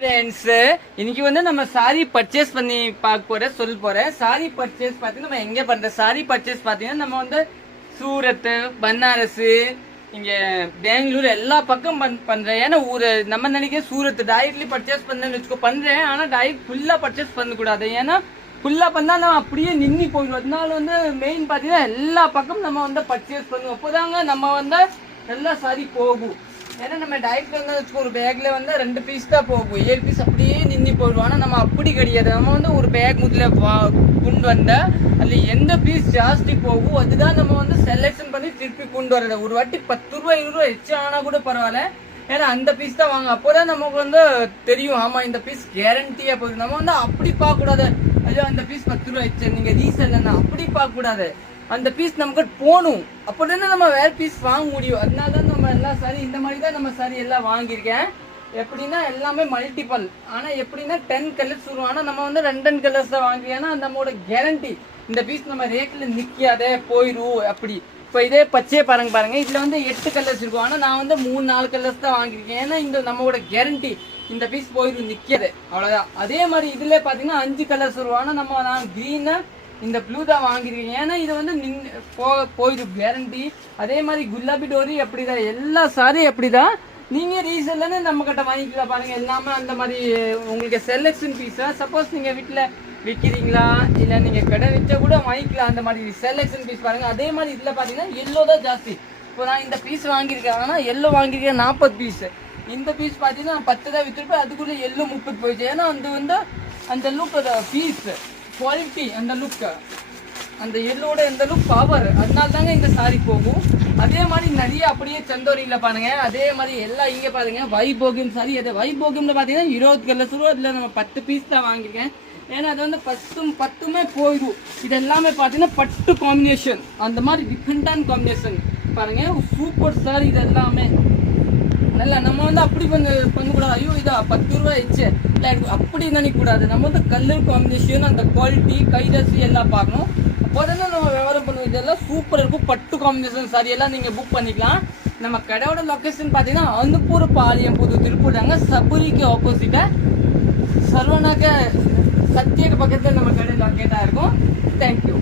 Friends, இன்னைக்கு வந்து நம்ம சாரி பர்ச்சேஸ் பண்ணி சொல்ல போறேன். சாரி பர்ச்சேஸ் பார்த்தீங்கன்னா நம்ம எங்கே பண்ற சாரி பர்ச்சேஸ் பார்த்தீங்கன்னா நம்ம வந்து சூரத், பனாரஸ், இங்க பெங்களூர் எல்லா பக்கம் பண்றேன். ஏன்னா நம்ம நினைக்க சூரத் டைரக்ட்லி பர்ச்சேஸ் பண்ணேன்னு வச்சுக்கோ பண்றேன். ஆனா டைரக்ட் ஃபுல்லா பர்ச்சேஸ் பண்ணக்கூடாது. ஏன்னா ஃபுல்லா பண்ணா நம்ம அப்படியே நின்று போயிடும். அதனால வந்து மெயின் பார்த்தீங்கன்னா எல்லா பக்கம் நம்ம வந்து பர்ச்சேஸ் பண்ணுவோம். அப்போதாங்க நம்ம வந்து எல்லா சாரி போகும். ஏன்னா நம்ம டைரக்ட்ல வந்து ஒரு பேக்ல வந்து 2 பீஸ் தான் போகும், 7 பீஸ் அப்படியே நின்று போயிடும். ஆனால் நம்ம அப்படி கிடையாது. நம்ம வந்து ஒரு பேக் முதல்ல கொண்டு வந்தா அதில் எந்த பீஸ் ஜாஸ்தி போகும் அதுதான் நம்ம வந்து செலெக்ஷன் பண்ணி திருப்பி கொண்டு வரது. ஒரு வாட்டி 10 ரூபா 20 ரூபா எச்சா ஆனால் கூட பரவாயில்ல. ஏன்னா அந்த பீஸ் தான் வாங்க. அப்போதான் நமக்கு வந்து தெரியும், ஆமா இந்த பீஸ் கேரண்டியா போகுது. நம்ம வந்து அப்படி பார்க்க கூடாது, ஐயோ அந்த பீஸ் 10 ரூபா எச்சா நீங்க ரீசெல் அப்படி பார்க்க கூடாது. அந்த பீஸ் நமக்கு போகணும், அப்படின்னா நம்ம வேற பீஸ் வாங்க முடியும். அதனால தான் நம்ம எல்லா சாரி இந்த மாதிரி தான் நம்ம சாரி எல்லாம் வாங்கியிருக்கேன். எப்படின்னா எல்லாமே மல்டிபிள். ஆனால் எப்படின்னா 10 கலர்ஸ் வரும். ஆனால் நம்ம வந்து 2 கலர்ஸ் தான் வாங்கிருக்கோம். ஏன்னா நம்மளோட கேரண்டி இந்த பீஸ் நம்ம ரேட்டில் நிற்காதே போயிடும் அப்படி. இப்போ இதே பச்சையே பாருங்க, இதில் வந்து 8 கலர்ஸ் இருக்கும். ஆனால் நான் வந்து 3-4 கலர்ஸ் தான் வாங்கியிருக்கேன். ஏன்னா இந்த நம்மளோட கேரண்டி இந்த பீஸ் போயிடும் நிற்காது, அவ்வளோதான். அதே மாதிரி இதில் பார்த்தீங்கன்னா 5 கலர்ஸ் வரும். ஆனால் நான் க்ரீனு இந்த ப்ளூ தான் வாங்கிருக்கீங்க. ஏன்னா இது வந்து போயிடும் கேரண்டி. அதே மாதிரி குலாபி டோரி அப்படிதான், எல்லா சாரி அப்படிதான். நீங்க ரீசெல்ல நம்ம கிட்ட வாங்கிக்கலாம் பாருங்க. எல்லாமே அந்த மாதிரி உங்களுக்கு செலெக்ஷன் பீஸா. சப்போஸ் நீங்க வீட்டுல விற்கிறீங்களா இல்ல நீங்க கடை வச்சா கூட வாங்கிக்கலாம். அந்த மாதிரி செலெக்ஷன் பீஸ் பாருங்க. அதே மாதிரி இதுல பாத்தீங்கன்னா எல்லோ தான் ஜாஸ்தி. இப்போ நான் இந்த பீஸ் வாங்கியிருக்கேன், ஆனா எல்லோ வாங்கியிருக்கேன் 40 பீஸ். இந்த பீஸ் பாத்தீங்கன்னா 10 தான் வித்துருப்பேன். அதுக்குள்ள எல்லோ 30 போயிடுச்சு. ஏன்னா அது வந்து அந்த லுக் பீஸ் குவாலிட்டி, அந்த லுக், அந்த எல்லோட இந்த லுக் பவர், அதனால தாங்க இந்த சாரி போகும். அதே மாதிரி நிறைய அப்படியே சந்தோரியில பாருங்க. அதே மாதிரி எல்லாம் இங்க பாருங்க வைபோகியம் சாரி. அது வைபோகியம்ல பாத்தீங்கன்னா 20 கலர்ஸ் ரூபா. அதுல நம்ம 10 பீஸ் தான் வாங்கியிருக்கேன். ஏன்னா அது வந்து 10மே போயிடும். இது எல்லாமே பாத்தீங்கன்னா பட்டு காம்பினேஷன், அந்த மாதிரி டிஃப்ரெண்டான காம்பினேஷன் பாருங்க. சூப்பர் சாரி இது எல்லாமே. நல்ல நம்ம வந்து அப்படி பண்ணக்கூடாது, ஐயோ இதா 10 ரூபா ஆயிடுச்சு இல்லை அப்படி நினைக்கக்கூடாது. நம்ம வந்து கலர் காம்பினேஷன், அந்த குவாலிட்டி, கைரசி எல்லாம் பார்க்கணும். அப்போதானே நம்ம வியாபாரம் பண்ணுவோம். இதெல்லாம் சூப்பர் இருக்கும். பட்டு காம்பினேஷன் சாரி எல்லாம் நீங்கள் புக் பண்ணிக்கலாம். நம்ம கடையோட லொக்கேஷன் பார்த்தீங்கன்னா அனுப்பூர் பாளையம், புது திருப்பூர்டாங்க. சபரிக்கு ஆப்போசிட்டா சரவணாக்க சத்தியக்கு பக்கத்தில் நம்ம கடை லொக்கேட்டாக இருக்கும். தேங்க்யூ.